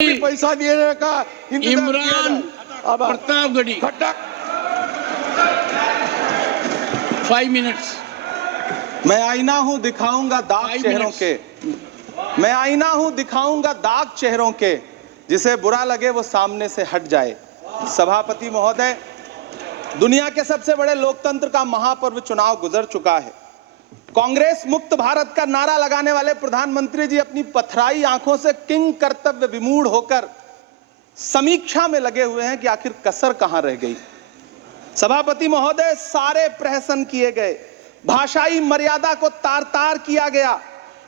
पैसा देने का इमरान प्रतापगढ़ी 5 मिनट्स। मैं आईना हूं दिखाऊंगा दाग चेहरों के, मैं आईना हूं दिखाऊंगा दाग चेहरों के, जिसे बुरा लगे वो सामने से हट जाए। सभापति महोदय, दुनिया के सबसे बड़े लोकतंत्र का महापर्व चुनाव गुजर चुका है। कांग्रेस मुक्त भारत का नारा लगाने वाले प्रधानमंत्री जी अपनी पथराई आंखों से किंग कर्तव्य विमूढ़ होकर समीक्षा में लगे हुए हैं कि आखिर कसर कहां रह गई। सभापति महोदय, सारे प्रहसन किए गए, भाषाई मर्यादा को तार तार किया गया,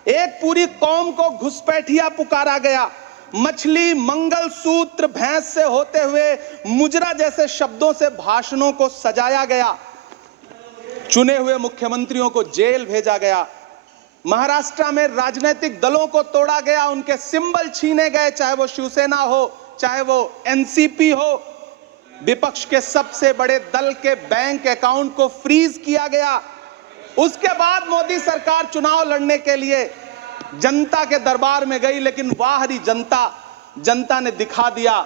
एक पूरी कौम को घुसपैठिया पुकारा गया, मछली मंगल सूत्र भैंस से होते हुए मुजरा जैसे शब्दों से भाषणों को सजाया गया, चुने हुए मुख्यमंत्रियों को जेल भेजा गया, महाराष्ट्र में राजनीतिक दलों को तोड़ा गया, उनके सिंबल छीने गए, चाहे वो शिवसेना हो चाहे वो एनसीपी हो, विपक्ष के सबसे बड़े दल के बैंक अकाउंट को फ्रीज किया गया। उसके बाद मोदी सरकार चुनाव लड़ने के लिए जनता के दरबार में गई, लेकिन वाहरी जनता ने दिखा दिया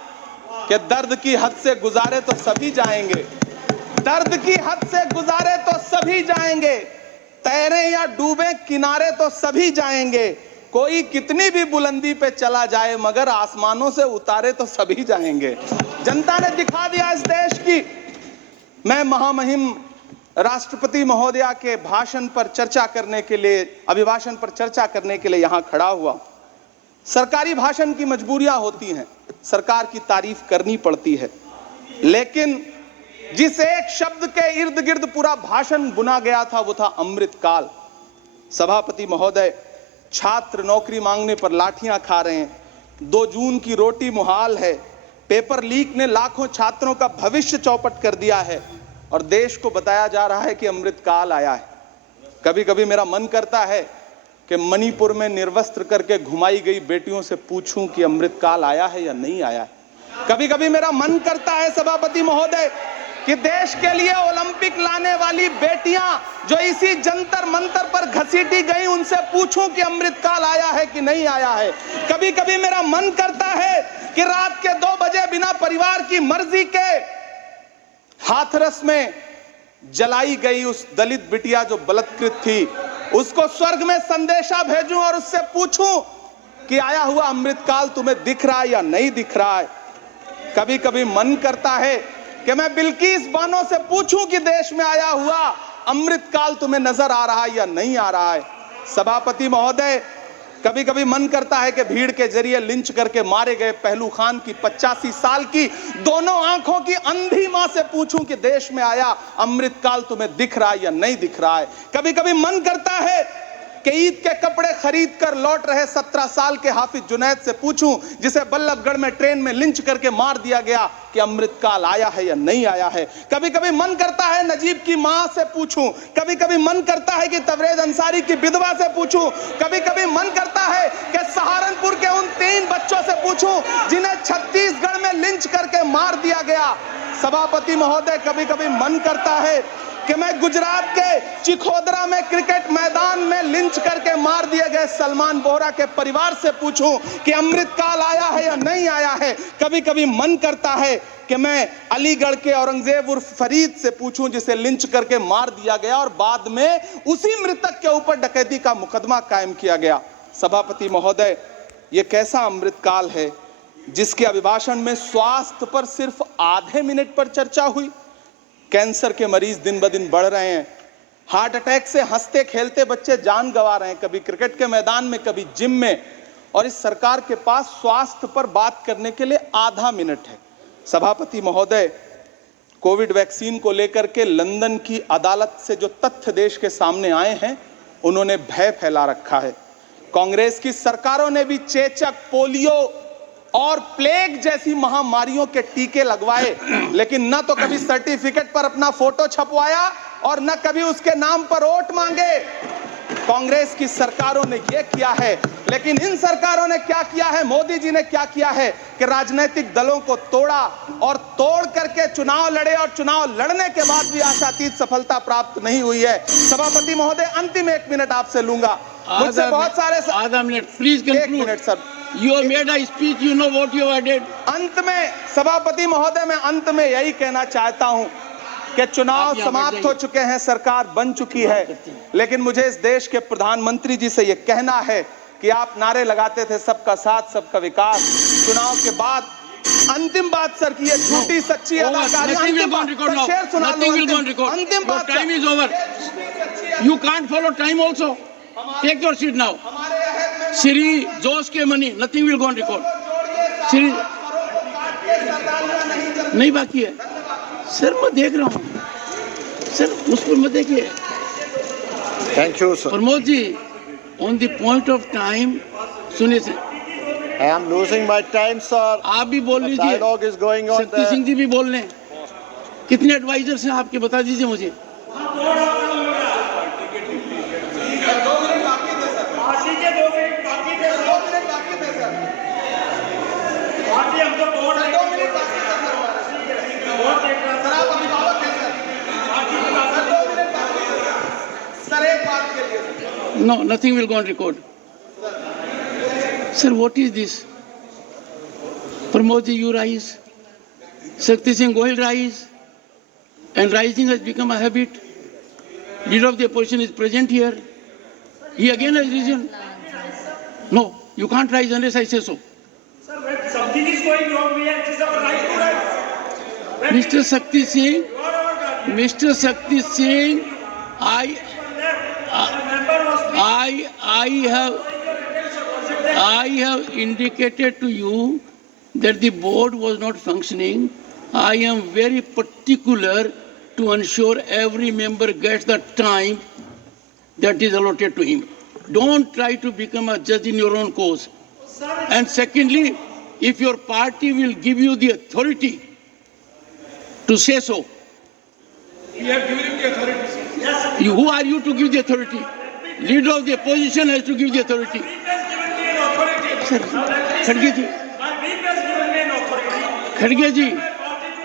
कि दर्द की हद से गुजारे तो सभी जाएंगे, दर्द की हद से गुजारे तो सभी जाएंगे, तैरे या डूबे किनारे तो सभी जाएंगे, कोई कितनी भी बुलंदी पे चला जाए मगर आसमानों से उतारे तो सभी जाएंगे। जनता ने दिखा दिया इस देश की। मैं महामहिम राष्ट्रपति महोदया के भाषण पर चर्चा करने के लिए, अभिभाषण पर चर्चा करने के लिए यहां खड़ा हुआ। सरकारी भाषण की मजबूरियां होती हैं, सरकार की तारीफ करनी पड़ती है, लेकिन जिस एक शब्द के इर्द गिर्द पूरा भाषण बुना गया था वो था अमृतकाल। सभापति महोदय, छात्र नौकरी मांगने पर लाठियां खा रहे हैं, 2 जून की रोटी मुहाल है, पेपर लीक ने लाखों छात्रों का भविष्य चौपट कर दिया है और देश को बताया जा रहा है कि अमृतकाल आया है। कभी कभी मेरा मन करता है कि मणिपुर में निर्वस्त्र करके घुमाई गई बेटियों से पूछूं कि अमृतकाल आया है या नहीं आया है। कभी कभी मेरा मन करता है सभापति महोदय कि देश के लिए ओलंपिक लाने वाली बेटियां जो इसी जंतर मंतर पर घसीटी गई, उनसे पूछूं कि अमृतकाल आया है कि नहीं आया है। कभी कभी मेरा मन करता है कि रात के 2 बजे बिना परिवार की मर्जी के हाथरस में जलाई गई उस दलित बिटिया जो बलात्कृत थी, उसको स्वर्ग में संदेशा भेजूं और उससे पूछूं कि आया हुआ अमृतकाल तुम्हें दिख रहा है या नहीं दिख रहा है। कभी कभी मन करता है कि मैं बिल्किस बानो से पूछूं कि देश में आया हुआ अमृतकाल तुम्हें नजर आ रहा है या नहीं आ रहा है। सभापति महोदय, कभी कभी मन करता है कि भीड़ के जरिए लिंच करके मारे गए पहलू खान की 85 साल की दोनों आंखों की अंधी मां से पूछूं कि देश में आया अमृतकाल तुम्हें दिख रहा है या नहीं दिख रहा है। कभी कभी मन करता है कि ईद के कपड़े खरीद कर लौट रहे 17 साल के हाफिज जुनैद से पूछूं, जिसे बल्लभगढ़ में ट्रेन में लिंच करके मार दिया गया, कि अमृतकाल आया है या नहीं आया है। कभी कभी मन करता है नजीब की मां से पूछूं, कभी कभी मन करता है कि तबरेज अंसारी की विधवा से पूछूं, कभी कभी मन करता है कि सहारनपुर के उन 3 बच्चों से पूछूं जिन्हें छत्तीसगढ़ में लिंच करके मार दिया गया। सभापति महोदय, कभी कभी मन करता है कि मैं गुजरात के चिखोदरा में क्रिकेट मैदान में लिंच करके मार दिए गए सलमान बोहरा के परिवार से पूछूं कि अमृतकाल आया है या नहीं आया है। कभी कभी मन करता है कि मैं अलीगढ़ के औरंगजेब उर्फ फरीद से पूछूं, जिसे लिंच करके मार दिया गया और बाद में उसी मृतक के ऊपर डकैती का मुकदमा कायम किया गया। सभापति महोदय, यह कैसा अमृतकाल है जिसके अभिभाषण में स्वास्थ्य पर सिर्फ आधे मिनट पर चर्चा हुई। कैंसर के मरीज दिन ब दिन बढ़ रहे हैं, हार्ट अटैक से हंसते खेलते बच्चे जान गंवा रहे हैं, कभी क्रिकेट के मैदान में कभी जिम में, और इस सरकार के पास स्वास्थ्य पर बात करने के लिए आधा मिनट है। सभापति महोदय, कोविड वैक्सीन को लेकर के लंदन की अदालत से जो तथ्य देश के सामने आए हैं, उन्होंने भय फैला रखा है। कांग्रेस की सरकारों ने भी चेचक, पोलियो और प्लेग जैसी महामारियों के टीके लगवाए, लेकिन न तो कभी सर्टिफिकेट पर अपना फोटो छपवाया और न कभी उसके नाम पर वोट मांगे। कांग्रेस की सरकारों ने यह किया है, लेकिन इन सरकारों ने क्या किया है, मोदी जी ने क्या किया है कि राजनीतिक दलों को तोड़ा और तोड़ करके चुनाव लड़े, और चुनाव लड़ने के बाद भी आशातीत सफलता प्राप्त नहीं हुई है। सभापति महोदय, अंतिम 1 मिनट आपसे लूंगा, मुझसे बहुत सारे आधा minute please. 1 minute sir. You have made a speech, you know what you have added. अंत में सभापति महोदय, मैं अंत में यही कहना चाहता हूं कि चुनाव आप यहाँ बैठ समाप्त हो जाइए। चुके हैं, सरकार बन चुकी है, लेकिन मुझे इस देश के प्रधानमंत्री जी से यह कहना है कि आप नारे लगाते थे सबका साथ सबका विकास। चुनाव के बाद अंतिम बात सर की ये झूठी सच्ची Over. अदाकारी, Nothing will अंतिम go on बात record सर, now. शेर सुना लो, Nothing will go on अंतिम record. अंतिम Your बात time sir. is over. You can't follow time also. Take your seat now. हमारे अहद में Shri Jose K Mani, nothing will go on record. Shri नहीं बाकी है सर, मैं देख रहा हूँ सर, उस पर मत देखिए। Thank you, sir. Pramod ji, on the point of time सुनिए sir, I am losing my time, sir. आप भी बोल The लीजिए, dialogue is going on Shakti Singh there. जी भी बोल लें। कितने एडवाइजर्स हैं आपके, बता दीजिए मुझे। No, nothing will go on record. Sir, what is this? Pramod ji, you rise. Shakti Singh Gohil rise. And rising has become a habit. Leader of the opposition is present here. He again has risen. No, you can't rise unless I say so. Sir, when something is going wrong, we have our right to rise. When Mr. Shakti Singh, you are our guardian. Mr. Shakti Singh, I have indicated to you that the board was not functioning. I am very particular to ensure every member gets the time that is allotted to him. Don't try to become a judge in your own cause. And secondly, if your party will give you the authority to say so, We have given him the authority, sir. Yes, sir. who are you to give the authority? Leader of the opposition has to give the authority. Whip has given me an authority. Sir, Now let me Khadge say, ji, my whip has given me an authority. Khadge ji,